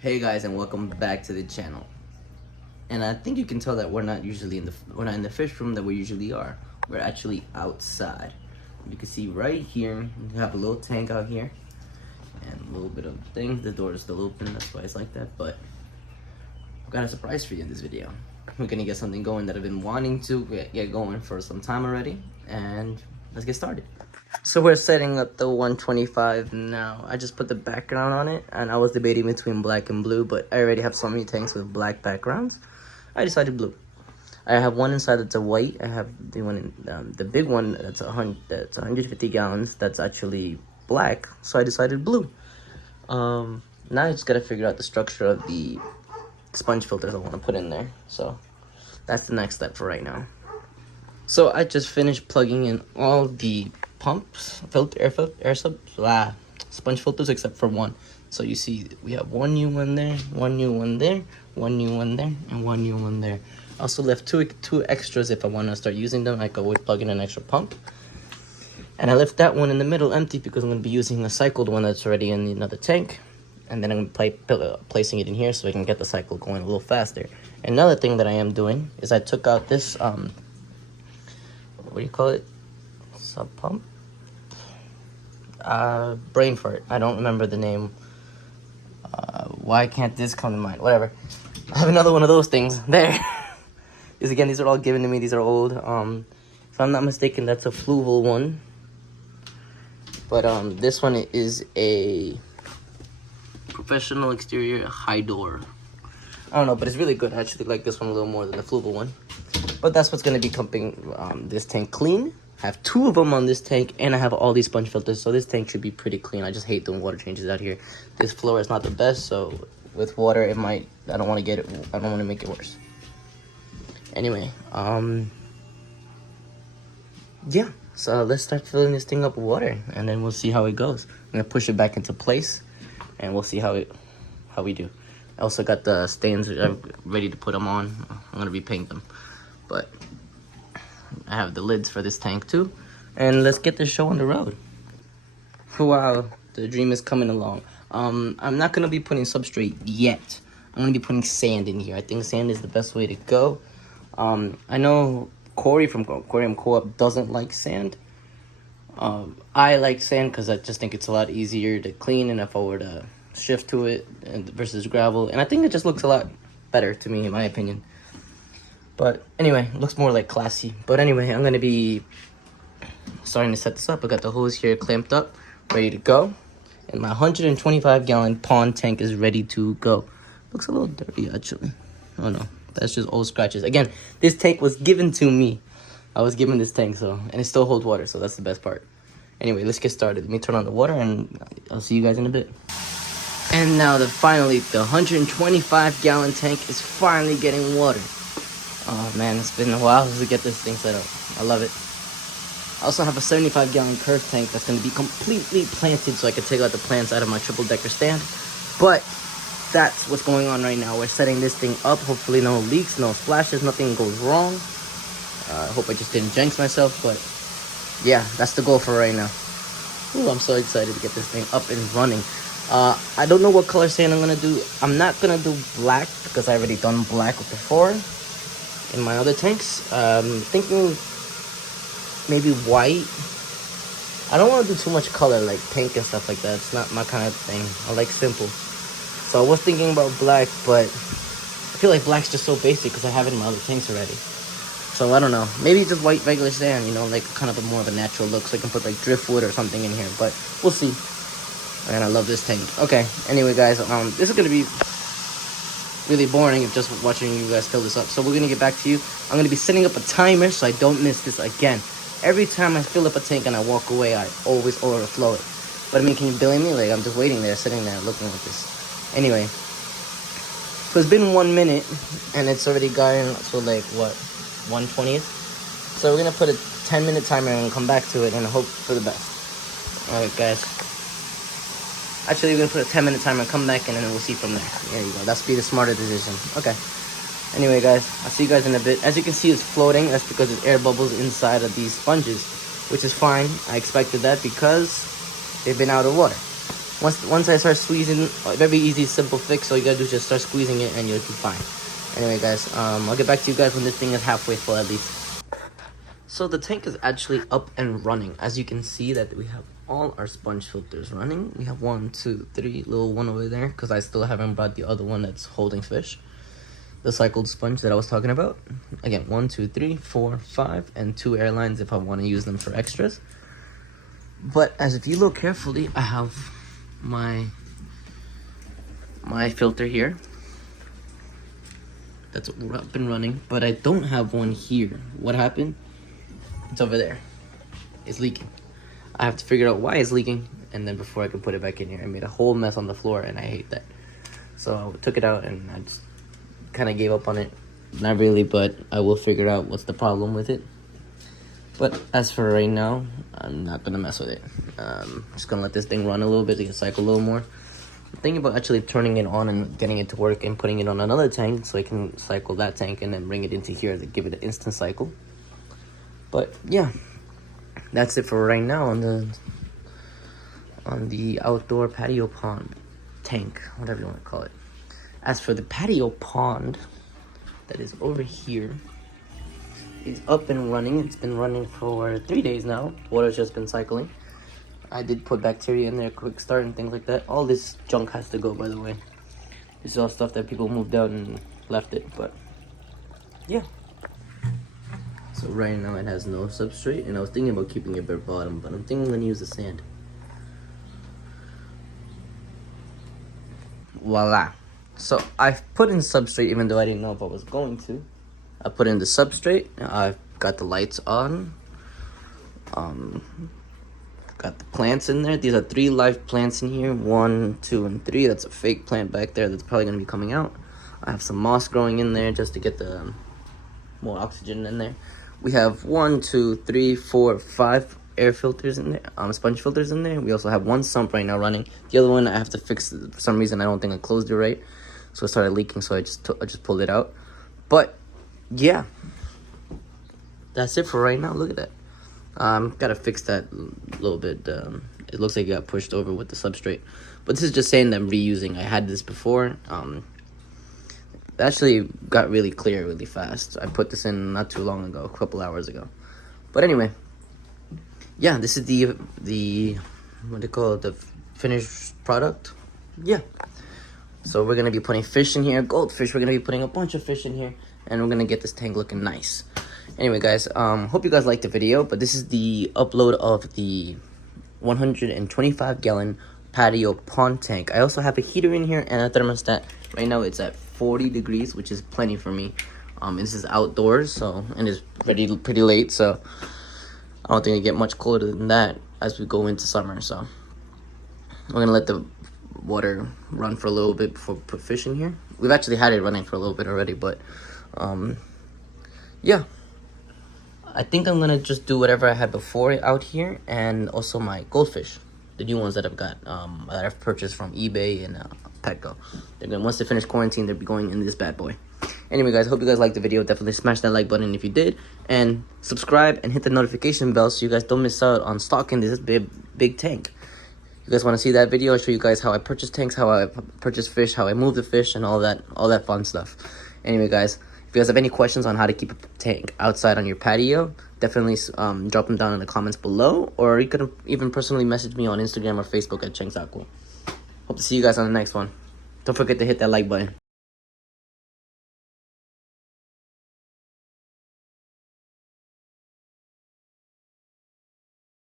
Hey guys, and welcome back to the channel. And I think you can tell that we're not in the fish room that we usually are. We're actually outside. You can see right here we have a little tank out here and a little bit of things. The door is still open, that's why it's like that. But I've got a surprise for you in this video. We're gonna get something going that I've been wanting to get going for some time already, and let's get started. So we're setting up the 125 now. I just put the background on it, and I was debating between black and blue, but I already have so many tanks with black backgrounds. I decided blue. I have one inside that's a white. I have the one, the big one that's 150 gallons. That's actually black. So I decided blue. Now I just gotta figure out the structure of the sponge filters I want to put in there. So that's the next step for right now. So I just finished plugging in all the pumps, sponge filters except for one. So you see we have one new one there, one new one there, one new one there, and one new one there. I also left two extras if I want to start using them. I could always plug in an extra pump. And I left that one in the middle empty because I'm going to be using a cycled one that's already in another tank. And then I'm going to be placing it in here so I can get the cycle going a little faster. Another thing that I am doing is I took out this, what do you call it? Sub pump? Brain fart. I don't remember the name. Why can't this come to mind? Whatever. I have another one of those things there. Because again, these are all given to me. These are old. If I'm not mistaken, that's a Fluval one. But this one is a professional exterior high door. I don't know, but it's really good. I actually like this one a little more than the Fluval one. But that's what's going to be pumping this tank clean. I have two of them on this tank, and I have all these sponge filters, so this tank should be pretty clean. I just hate doing water changes out here. This floor is not the best, so with water, it might, I don't want to make it worse. Anyway, yeah, so let's start filling this thing up with water, and then we'll see how it goes. I'm going to push it back into place, and we'll see how we do. I also got the stains ready to put them on. I'm going to repaint them, but I have the lids for this tank too. And let's get this show on the road. Wow, the dream is coming along. I'm not gonna be putting substrate yet. I'm gonna be putting sand in here. I think sand is the best way to go. I know Corey from Aquarium Co-op doesn't like sand. I like sand because I just think it's a lot easier to clean, and if I were to shift to it versus gravel, and I think it just looks a lot better to me in my opinion. But anyway, it looks more like classy. But anyway, I'm going to be starting to set this up. I got the hose here clamped up, ready to go. And my 125-gallon pond tank is ready to go. Looks a little dirty, actually. Oh, no. That's just old scratches. Again, this tank was given to me. I was given this tank, and it still holds water, so that's the best part. Anyway, let's get started. Let me turn on the water, and I'll see you guys in a bit. And now, finally, the 125-gallon tank is finally getting water. Oh man, it's been a while to get this thing set up. I love it. I also have a 75-gallon curved tank that's going to be completely planted so I can take out the plants out of my triple-decker stand. But that's what's going on right now. We're setting this thing up. Hopefully no leaks, no splashes, nothing goes wrong. I hope I just didn't jinx myself, but yeah, that's the goal for right now. Ooh, I'm so excited to get this thing up and running. I don't know what color sand I'm going to do. I'm not going to do black because I already done black before in my other tanks. Thinking maybe white. I don't want to do too much color like pink and stuff like that. It's not my kind of thing. I like simple. So I was thinking about black, but I feel like black's just so basic because I have it in my other tanks already. So I don't know. Maybe just white regular sand, you know, like kind of more of a natural look, so I can put like driftwood or something in here. But we'll see. And I love this tank. Okay. Anyway, guys, this is gonna be really boring if just watching you guys fill this up. So we're gonna get back to you. I'm gonna be setting up a timer so I don't miss this again. Every time I fill up a tank and I walk away, I always overflow it. But I mean, can you blame me? Like, I'm just waiting there, sitting there, looking at this. Anyway, so it's been 1 minute and it's already gotten, so like what, 1/20th? So we're gonna put a 10-minute timer and come back to it and hope for the best. Alright guys. Actually, we're going to put a 10-minute timer and come back, and then we'll see from there. There you go. That's be the smarter decision. Okay. Anyway, guys, I'll see you guys in a bit. As you can see, it's floating. That's because there's air bubbles inside of these sponges, which is fine. I expected that because they've been out of water. Once I start squeezing, very easy, simple fix. All you gotta do is just start squeezing it, and you'll be fine. Anyway, guys, I'll get back to you guys when this thing is halfway full at least. So the tank is actually up and running. As you can see that we have all our sponge filters running. We have 1, 2, 3, little one over there, because I still haven't brought the other one that's holding fish. The cycled sponge that I was talking about. Again, 1, 2, 3, 4, 5, and 2 airlines if I want to use them for extras. But as if you look carefully, I have my filter here that's up and running, but I don't have one here. What happened? It's over there. It's leaking. I have to figure out why it's leaking, and then before I can put it back in here, I made a whole mess on the floor, and I hate that. So I took it out, and I just kind of gave up on it. Not really, but I will figure out what's the problem with it. But as for right now, I'm not gonna mess with it. Just gonna let this thing run a little bit to cycle a little more. I'm thinking about actually turning it on and getting it to work and putting it on another tank so I can cycle that tank and then bring it into here to give it an instant cycle. But yeah, that's it for right now on the outdoor patio pond tank, whatever you want to call it. As for the patio pond that is over here, is up and running. It's been running for 3 days now. Water's just been cycling. I did put bacteria in there, quick start and things like that. All this junk has to go, by the way. This is all stuff that people moved out and left it, but yeah. So right now it has no substrate, and I was thinking about keeping it bare bottom, but I'm thinking I'm gonna use the sand. Voila. So I've put in substrate even though I didn't know if I was going to. I put in the substrate. I've got the lights on. Got the plants in there. These are 3 live plants in here. 1, 2, and 3. That's a fake plant back there that's probably gonna be coming out. I have some moss growing in there just to get the more oxygen in there. We have 1, 2, 3, 4, 5 air filters in there, sponge filters in there. We also have 1 sump right now running. The other one I have to fix. For some reason I don't think I closed it right, so it started leaking. So I just pulled it out. But yeah, that's it for right now. Look at that. Gotta fix that a little bit. It looks like it got pushed over with the substrate, but this is just saying that I'm reusing. I had this before. It actually got really clear really fast. I put this in not too long ago, a couple hours ago. But anyway, yeah, this is the what do you call it, the finished product. Yeah. So we're gonna be putting fish in here, goldfish. We're gonna be putting a bunch of fish in here, and we're gonna get this tank looking nice. Anyway, guys, hope you guys liked the video, but this is the upload of the 125-gallon patio pond tank. I also have a heater in here and a thermostat. Right now it's at 40 degrees, which is plenty for me. This is outdoors, so, and it's pretty late, so I don't think it get much colder than that as we go into summer. So we're gonna let the water run for a little bit before we put fish in here. We've actually had it running for a little bit already, but yeah, I think I'm gonna just do whatever I had before out here, and also my goldfish, the new ones that I've got, that I've purchased from eBay and Petco. They're gonna, once they finish quarantine, they'll be going in this bad boy. Anyway, guys, hope you guys liked the video. Definitely smash that like button if you did, and subscribe and hit the notification bell so you guys don't miss out on stocking this big tank. You guys want to see that video? I'll show you guys how I purchase tanks, how I purchase fish, how I move the fish, and all that fun stuff. Anyway, guys, if you guys have any questions on how to keep a tank outside on your patio, definitely drop them down in the comments below, or you could even personally message me on Instagram or Facebook at CHENG'S. Hope to see you guys on the next one. Don't forget to hit that like button.